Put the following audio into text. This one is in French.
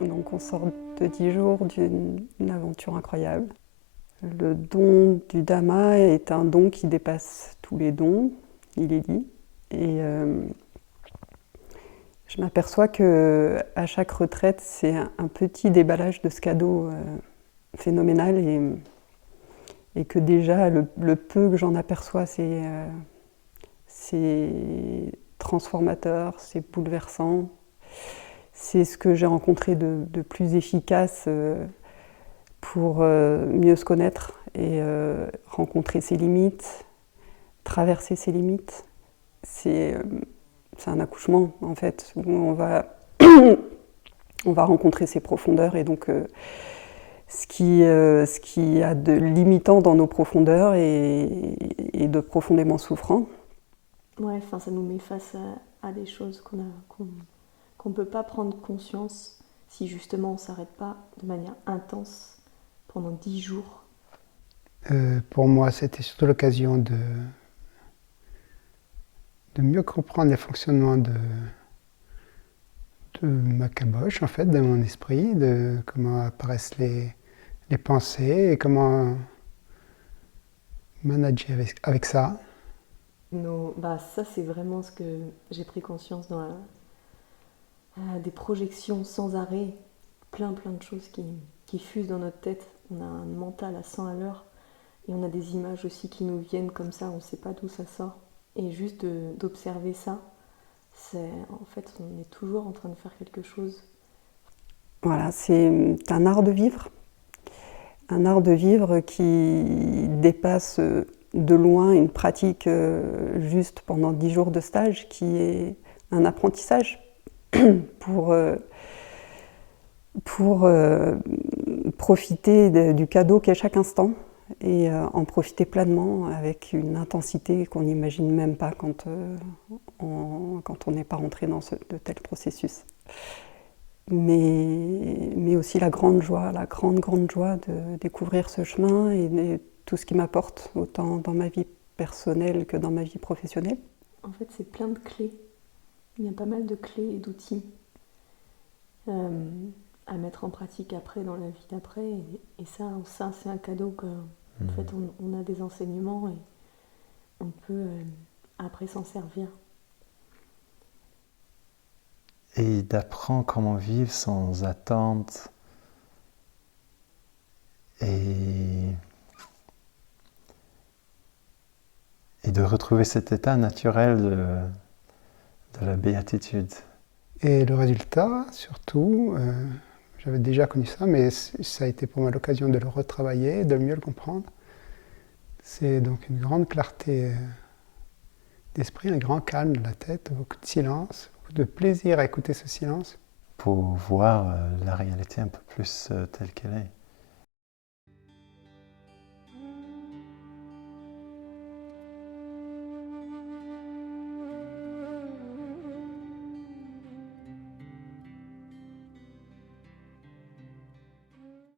Donc on sort de 10 jours d'une aventure incroyable. Le don du Dhamma est un don qui dépasse tous les dons, il est dit. Et je m'aperçois qu'à chaque retraite, c'est un petit déballage de ce cadeau phénoménal et que déjà le peu que j'en aperçois, c'est transformateur, c'est bouleversant. C'est ce que j'ai rencontré de plus efficace pour mieux se connaître et rencontrer ses limites, traverser ses limites. C'est un accouchement en fait où on va rencontrer ses profondeurs et donc ce qui a de limitant dans nos profondeurs et de profondément souffrant. Ouais, enfin, ça nous met face à des choses qu'on ne peut pas prendre conscience si justement on ne s'arrête pas de manière intense pendant 10 jours. Pour moi, c'était surtout l'occasion de mieux comprendre les fonctionnements de ma caboche, en fait, de mon esprit, de comment apparaissent les pensées et comment manager avec ça. Ça, c'est vraiment ce que j'ai pris conscience dans des projections sans arrêt, plein de choses qui fusent dans notre tête. On a un mental à 100 à l'heure et on a des images aussi qui nous viennent comme ça, on ne sait pas d'où ça sort. Et juste d'observer ça, en fait, on est toujours en train de faire quelque chose. Voilà, c'est un art de vivre. Un art de vivre qui dépasse de loin une pratique juste pendant 10 jours de stage, qui est un apprentissage pour profiter du cadeau qu'est chaque instant et en profiter pleinement avec une intensité qu'on n'imagine même pas quand on n'est pas rentré dans de tels processus. Mais aussi la grande joie de découvrir ce chemin et tout ce qui m'apporte, autant dans ma vie personnelle que dans ma vie professionnelle. En fait, c'est plein de clés. Il y a pas mal de clés et d'outils à mettre en pratique après, dans la vie d'après. Et ça, c'est un cadeau qu'en fait, on a des enseignements et on peut après s'en servir. Et d'apprendre comment vivre sans attente et de retrouver cet état naturel de la béatitude. Et le résultat, surtout, j'avais déjà connu ça, mais ça a été pour moi l'occasion de le retravailler, de mieux le comprendre. C'est donc une grande clarté d'esprit, un grand calme de la tête, beaucoup de silence, beaucoup de plaisir à écouter ce silence. Pour voir la réalité un peu plus telle qu'elle est.